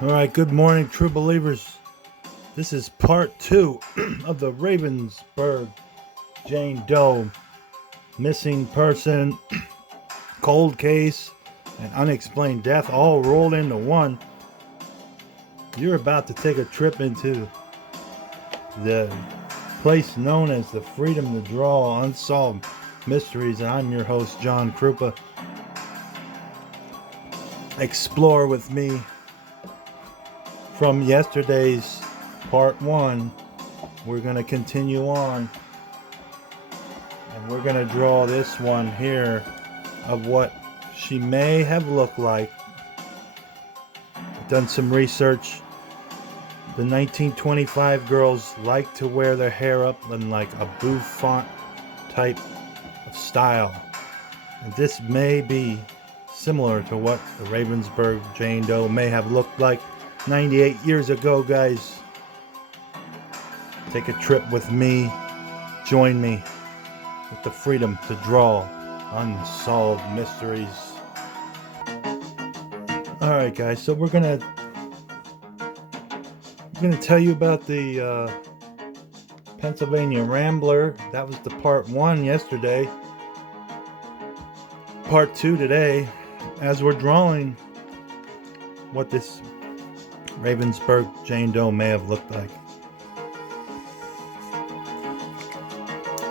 All right, good morning, true believers. This is part two of the Ravensburg Jane Doe missing person, cold case, and unexplained death all rolled into one. You're about to take a trip into the place known as the Freedom to Draw Unsolved Mysteries, and I'm your host, John Krupa. Explore with me from yesterday's part one. We're going to continue on, and we're going to draw this one here of what she may have looked like. I've done some research. The 1925 girls like to wear their hair up in like a bouffant type of style, and this may be similar to what the Ravensburg Jane Doe may have looked like 98 years ago, guys. Take a trip with me. Join me with the freedom to draw unsolved mysteries. Alright, guys, so we're gonna tell you about the Pennsylvania Rambler. That was the part one yesterday. Part two today, as we're drawing what this Ravensburg Jane Doe may have looked like.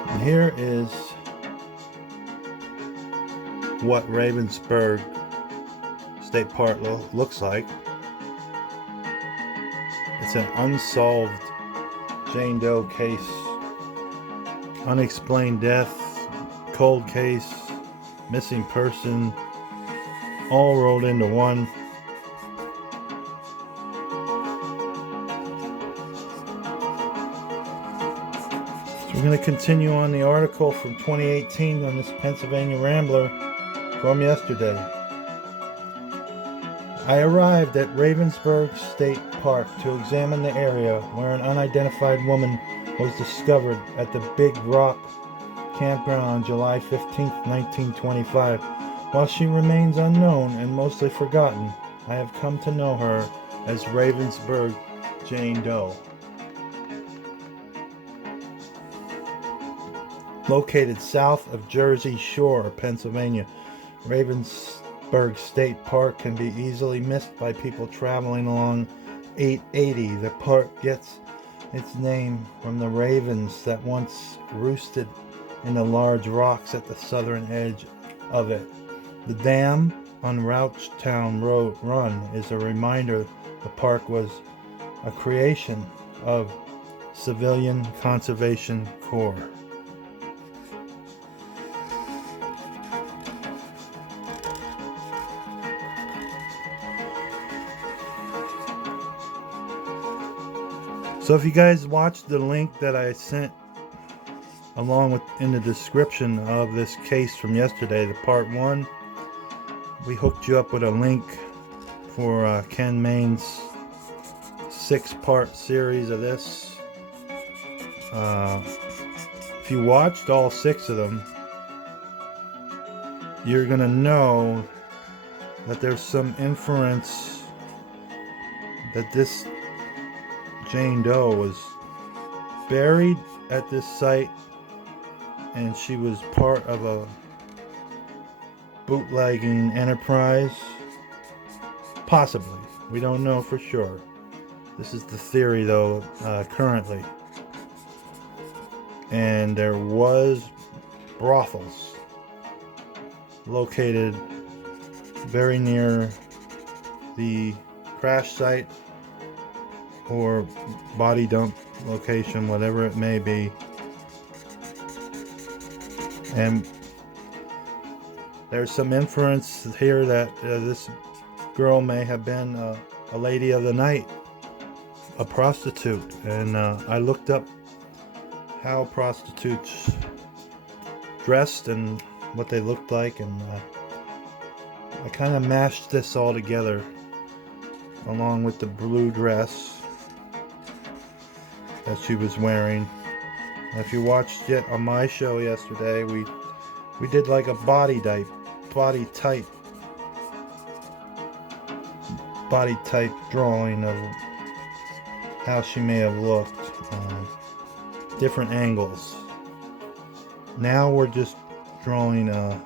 And here is what Ravensburg State Park looks like. It's an unsolved Jane Doe case, unexplained death, cold case, missing person, all rolled into one. So we're going to continue on the article from 2018 on this Pennsylvania Rambler from yesterday. I arrived at Ravensburg State Park to examine the area where an unidentified woman was discovered at the Big Rock campground on July 15, 1925. While she remains unknown and mostly forgotten, I have come to know her as Ravensburg Jane Doe. Located south of Jersey Shore, Pennsylvania, Ravensburg State Park can be easily missed by people traveling along 880. The park gets its name from the ravens that once roosted in the large rocks at the southern edge of it. The dam on Rouchtown Road Run is a reminder the park was a creation of Civilian Conservation Corps. So if you guys watched the link that I sent along with in the description of this case from yesterday, the part one, we hooked you up with a link for Ken Main's 6-part series of this. If you watched all 6 of them, you're gonna know that there's some inference that this Jane Doe was buried at this site, and she was part of a bootlegging enterprise. Possibly. We don't know for sure. This is the theory, though, currently. And there was brothels located very near the crash site or body dump location, whatever it may be. And there's some inference here that this girl may have been a lady of the night, a prostitute. And I looked up how prostitutes dressed and what they looked like, and I kind of mashed this all together along with the blue dress that she was wearing. And if you watched it on my show yesterday, we did like a body type body type drawing of how she may have looked, different angles. Now we're just drawing a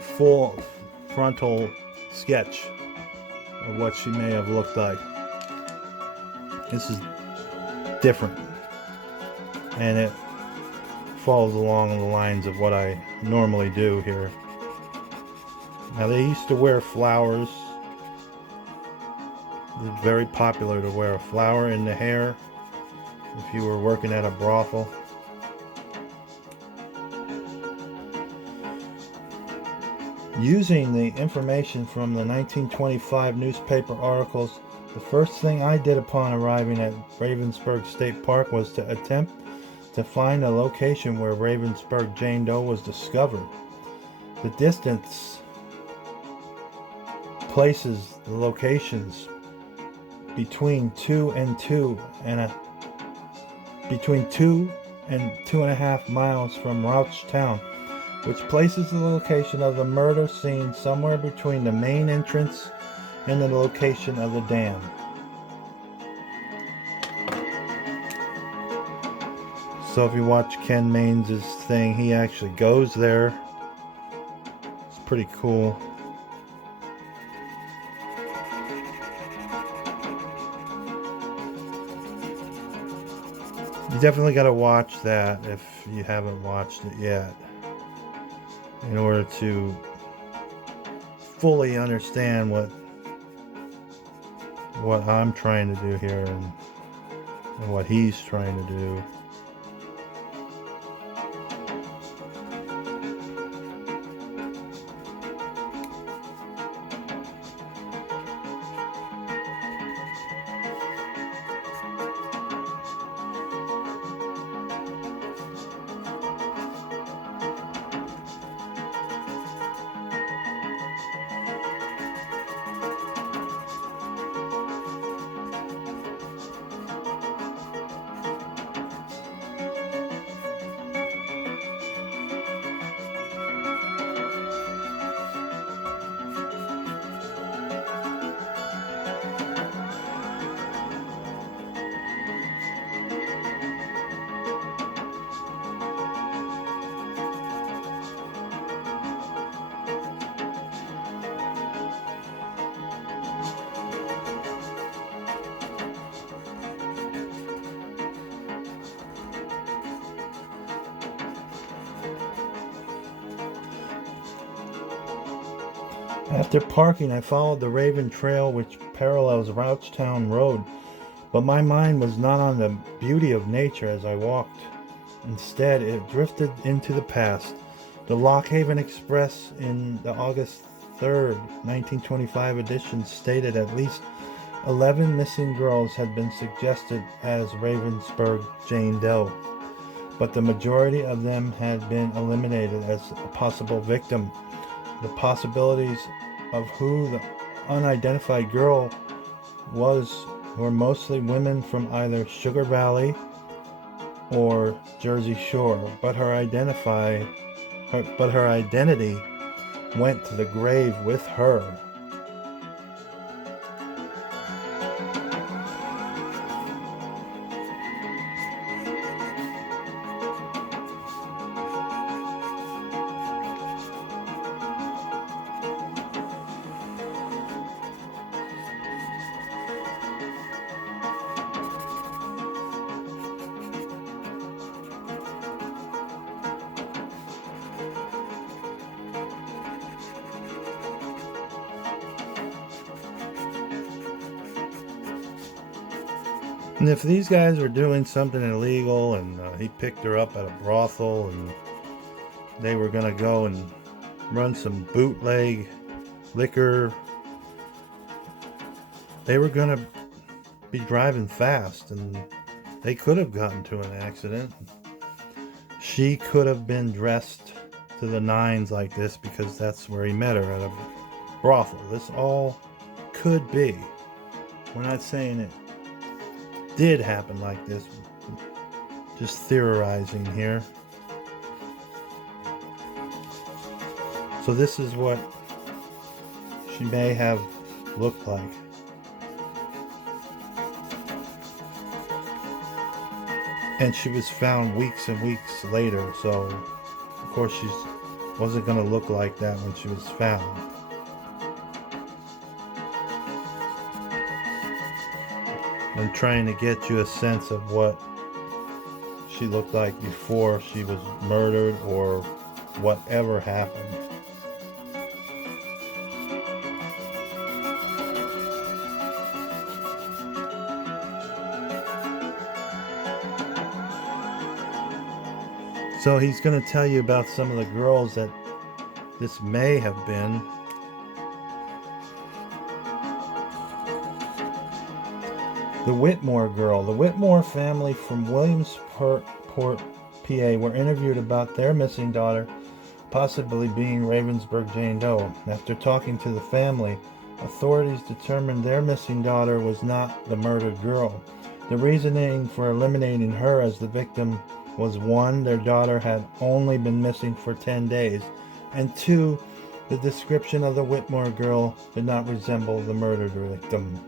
full frontal sketch of what she may have looked like. This is different, and it falls along the lines of what I normally do here. Now, they used to wear flowers. It's very popular to wear a flower in the hair if you were working at a brothel. Using the information from the 1925 newspaper articles, the first thing I did upon arriving at Ravensburg State Park was to attempt to find a location where Ravensburg Jane Doe was discovered. The distance places the locations between 2 and 2.5 miles from Rouchtown, which places the location of the murder scene somewhere between the main entrance and the location of the dam. So if you watch Ken Mains's thing, he actually goes there. It's pretty cool. You definitely got to watch that if you haven't watched it yet, in order to fully understand what I'm trying to do here and what he's trying to do. After parking, I followed the Raven Trail, which parallels Rouchtown Road, but my mind was not on the beauty of nature as I walked. Instead, it drifted into the past. The Lockhaven Express in the August 3rd, 1925 edition stated at least 11 missing girls had been suggested as Ravensburg Jane Doe, but the majority of them had been eliminated as a possible victim. The possibilities of who the unidentified girl was were mostly women from either Sugar Valley or Jersey Shore, but her identity went to the grave with her. And if these guys were doing something illegal and he picked her up at a brothel and they were going to go and run some bootleg liquor, they were going to be driving fast and they could have gotten to an accident. She could have been dressed to the nines like this because that's where he met her, at a brothel. This all could be. We're not saying it did happen like this, just theorizing here. So this is what she may have looked like. And she was found weeks and weeks later, so of course she wasn't going to look like that when she was found. I'm trying to get you a sense of what she looked like before she was murdered or whatever happened. So he's going to tell you about some of the girls that this may have been. The Whitmore girl. The Whitmore family from Williamsport, PA were interviewed about their missing daughter possibly being Ravensburg Jane Doe. After talking to the family, authorities determined their missing daughter was not the murdered girl. The reasoning for eliminating her as the victim was 1, their daughter had only been missing for 10 days, and 2, the description of the Whitmore girl did not resemble the murdered victim.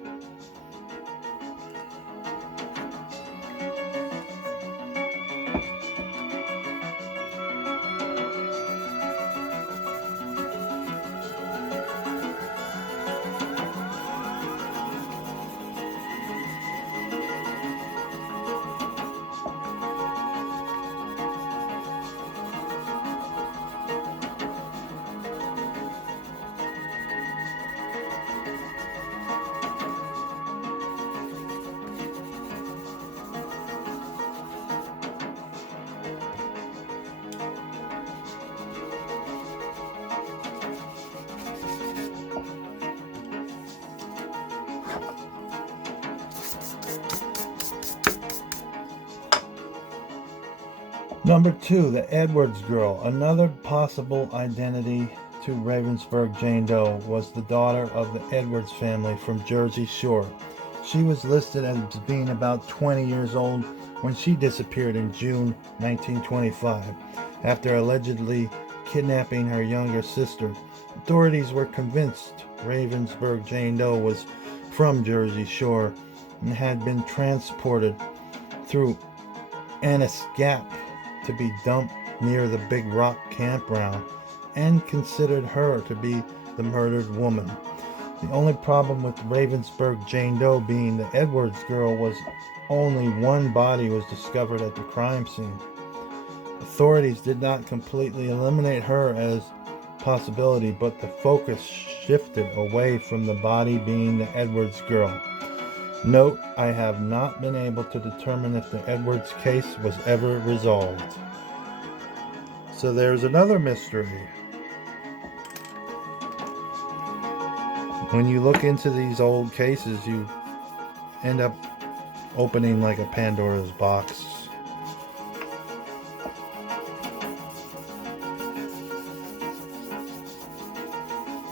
Number 2, the Edwards girl. Another possible identity to Ravensburg Jane Doe was the daughter of the Edwards family from Jersey Shore. She was listed as being about 20 years old when she disappeared in June 1925 after allegedly kidnapping her younger sister. Authorities were convinced Ravensburg Jane Doe was from Jersey Shore and had been transported through Annis Gap to be dumped near the Big Rock campground and considered her to be the murdered woman. The only problem with Ravensburg Jane Doe being the Edwards girl was only one body was discovered at the crime scene. Authorities did not completely eliminate her as possibility, but the focus shifted away from the body being the Edwards girl. Note, I have not been able to determine if the Edwards case was ever resolved. So there's another mystery. When you look into these old cases, you end up opening like a Pandora's box.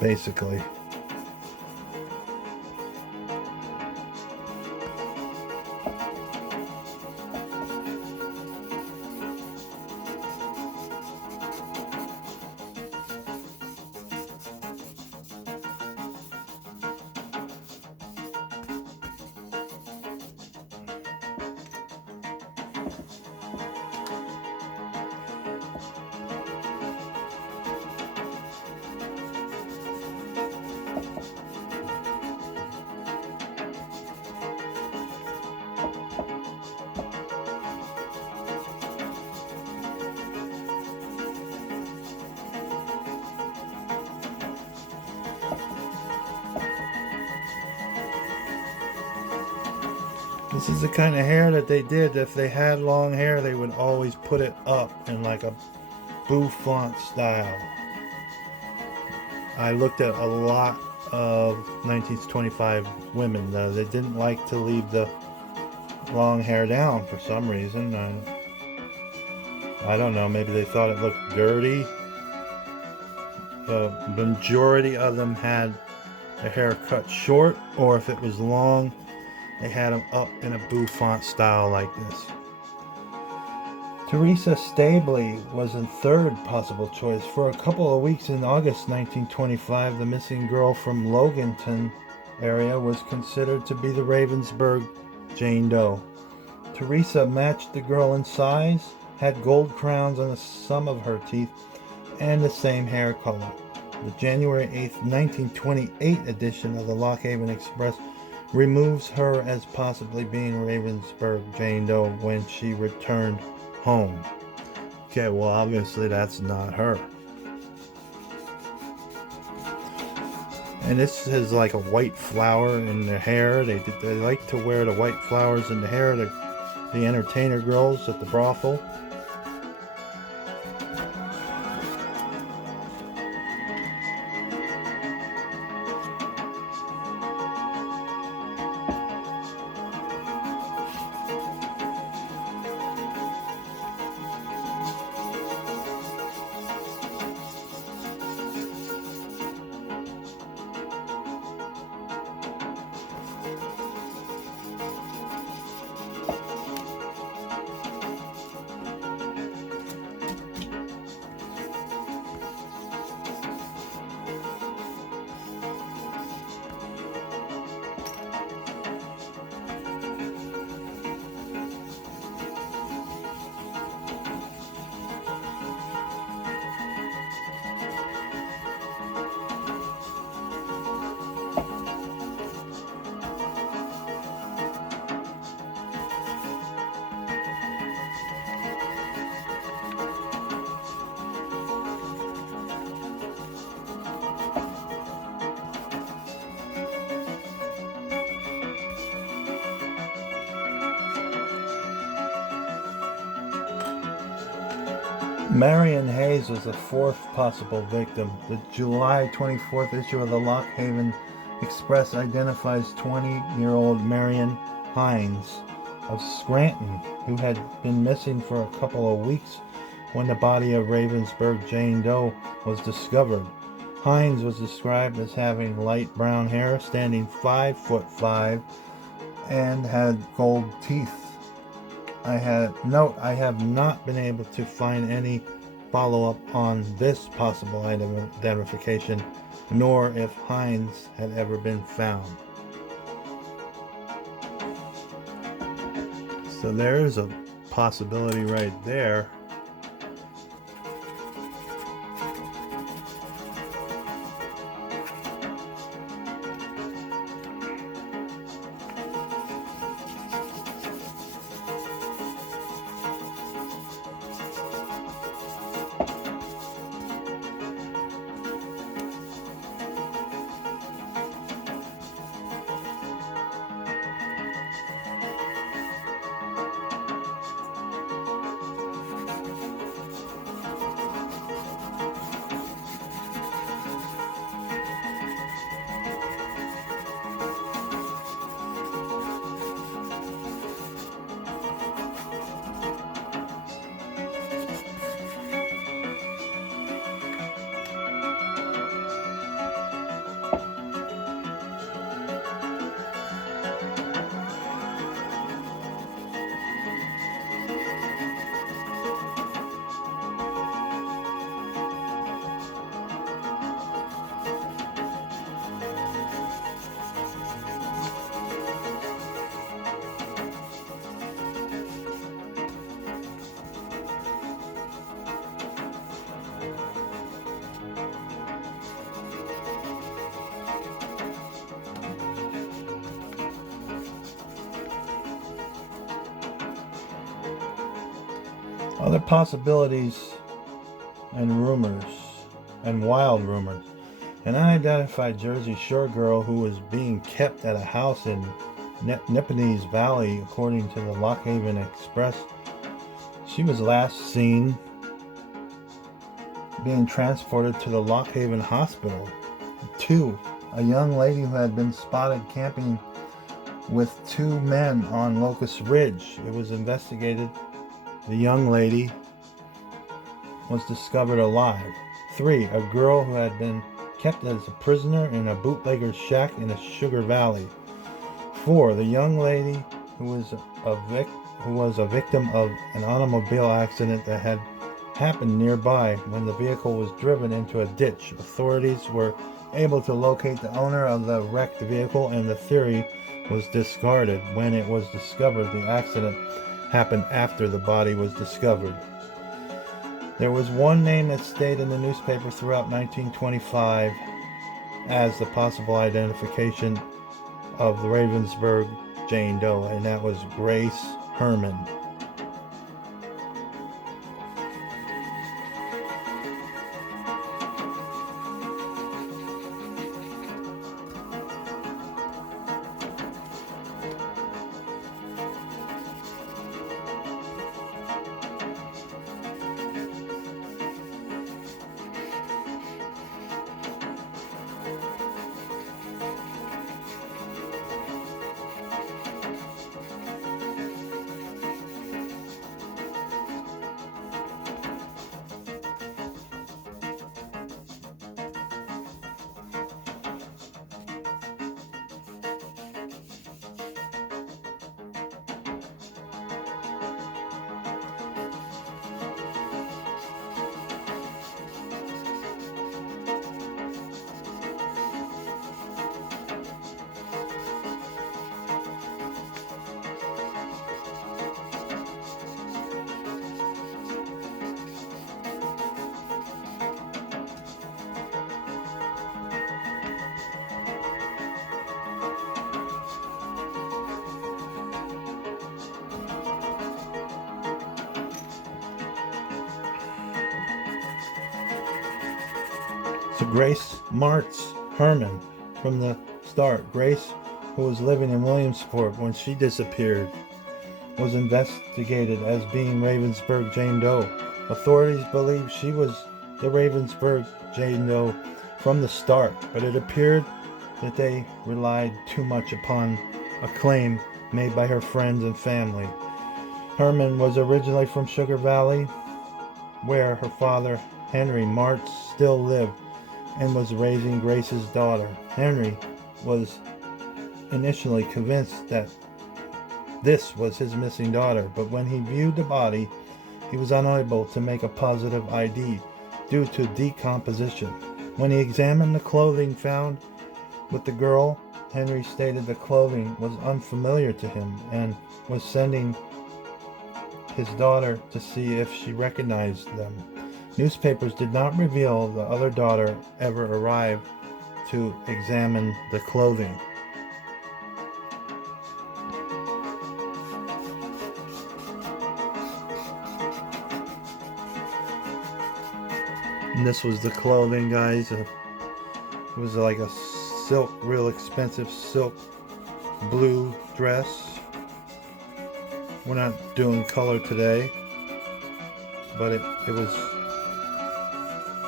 Basically. This is the kind of hair that they did. If they had long hair, they would always put it up in like a bouffant style. I looked at a lot of 1925 women. They didn't like to leave the long hair down for some reason. I don't know. Maybe they thought it looked dirty. The majority of them had their hair cut short, or if it was long, they had them up in a bouffant style like this. Teresa Stabley was a third possible choice. For a couple of weeks in August 1925, the missing girl from Loganton area was considered to be the Ravensburg Jane Doe. Teresa matched the girl in size, had gold crowns on some of her teeth, and the same hair color. The January 8th, 1928 edition of the Lock Haven Express removes her as possibly being Ravensburg Jane Doe when she returned home. Okay, well, obviously that's not her. And this is like a white flower in their hair. They like to wear the white flowers in the hair, the entertainer girls at the brothel. Marion Hayes was the fourth possible victim. The July 24th issue of the Lock Haven Express identifies 20-year-old Marion Hines of Scranton, who had been missing for a couple of weeks when the body of Ravensburg Jane Doe was discovered. Hines was described as having light brown hair, standing 5'5", and had gold teeth. I have not been able to find any follow-up on this possible identification, nor if Hines had ever been found. So there's a possibility right there. Other possibilities and rumors, and wild rumors. An unidentified Jersey Shore girl who was being kept at a house in Nipponese Valley, according to the Lock Haven Express. She was last seen being transported to the Lock Haven Hospital. 2. A young lady who had been spotted camping with 2 men on Locust Ridge. It was investigated. The young lady was discovered alive. 3. A girl who had been kept as a prisoner in a bootlegger's shack in the Sugar Valley. 4. The young lady who was a victim of an automobile accident that had happened nearby when the vehicle was driven into a ditch. Authorities were able to locate the owner of the wrecked vehicle, and the theory was discarded. When it was discovered, the accident happened after the body was discovered. There was one name that stayed in the newspaper throughout 1925 as the possible identification of the Ravensburg Jane Doe, and that was Grace Herman. So Grace Martz Herman, from the start, Grace, who was living in Williamsport when she disappeared, was investigated as being Ravensburg Jane Doe. Authorities believed she was the Ravensburg Jane Doe from the start, but it appeared that they relied too much upon a claim made by her friends and family. Herman was originally from Sugar Valley, where her father, Henry Martz, still lived and was raising Grace's daughter. Henry was initially convinced that this was his missing daughter, but when he viewed the body, he was unable to make a positive ID due to decomposition. When he examined the clothing found with the girl, Henry stated the clothing was unfamiliar to him and was sending his daughter to see if she recognized them. Newspapers did not reveal the other daughter ever arrived to examine the clothing. And this was the clothing, guys. It was like a silk, real expensive silk blue dress. We're not doing color today, but it was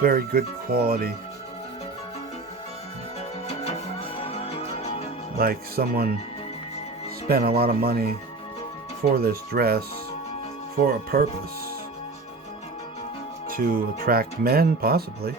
very good quality. Like someone spent a lot of money for this dress for a purpose. To attract men, possibly.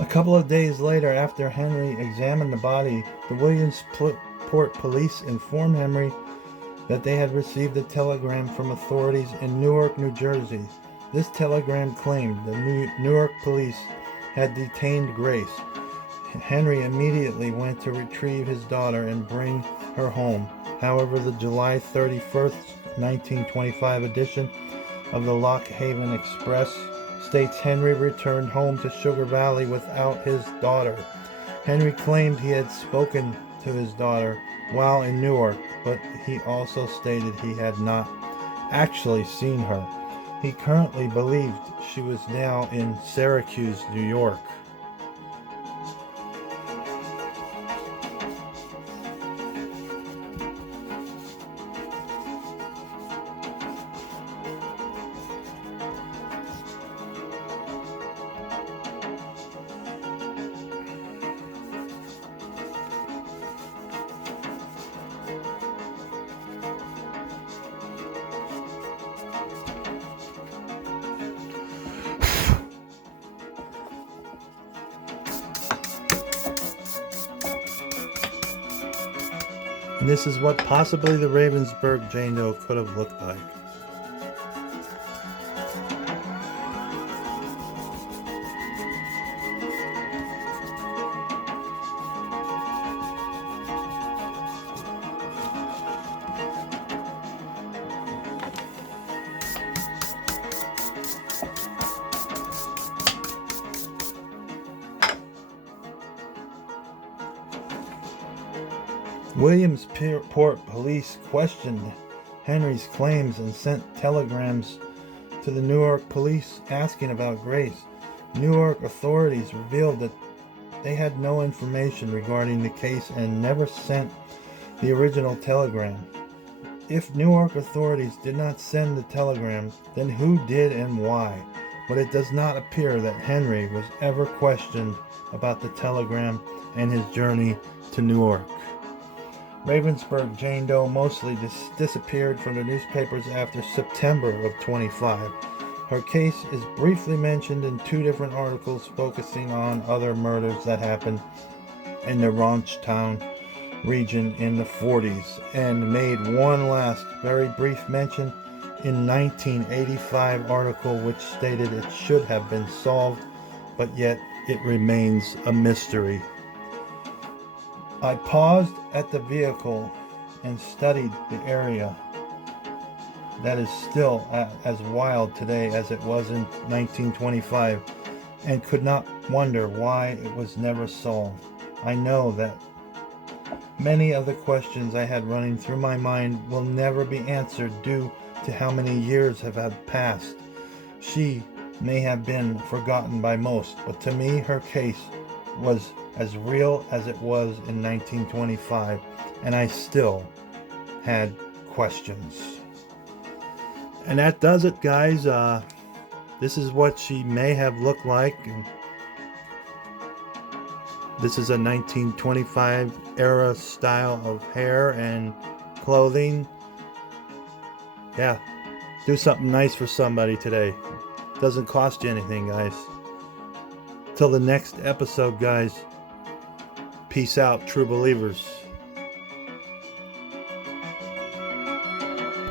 A couple of days later, after Henry examined the body, the Williamsport police informed Henry that they had received a telegram from authorities in Newark, New Jersey. This telegram claimed the Newark police had detained Grace. Henry immediately went to retrieve his daughter and bring her home. However, the July 31st, 1925 edition of the Lock Haven Express states Henry returned home to Sugar Valley without his daughter. Henry claimed he had spoken to his daughter while in Newark, but he also stated he had not actually seen her. He currently believed she was now in Syracuse, New York. And this is what possibly the Ravensburg Jane Doe could have looked like. Williamsport police questioned Henry's claims and sent telegrams to the Newark police asking about Grace. Newark authorities revealed that they had no information regarding the case and never sent the original telegram. If Newark authorities did not send the telegram, then who did and why? But it does not appear that Henry was ever questioned about the telegram and his journey to Newark. Ravensburg Jane Doe mostly disappeared from the newspapers after September of 25. Her case is briefly mentioned in 2 different articles focusing on other murders that happened in the Ranchtown region in the 40s, and made one last very brief mention in 1985 article which stated it should have been solved, but yet it remains a mystery. I paused at the vehicle and studied the area that is still as wild today as it was in 1925, and could not wonder why it was never solved. I know that many of the questions I had running through my mind will never be answered due to how many years have passed. She may have been forgotten by most, but to me her case was as real as it was in 1925, and I still had questions. And that does it, guys. This is what she may have looked like. This is a 1925 era style of hair and clothing. Yeah, do something nice for somebody today. Doesn't cost you anything, guys. Till the next episode, guys. Peace out, true believers.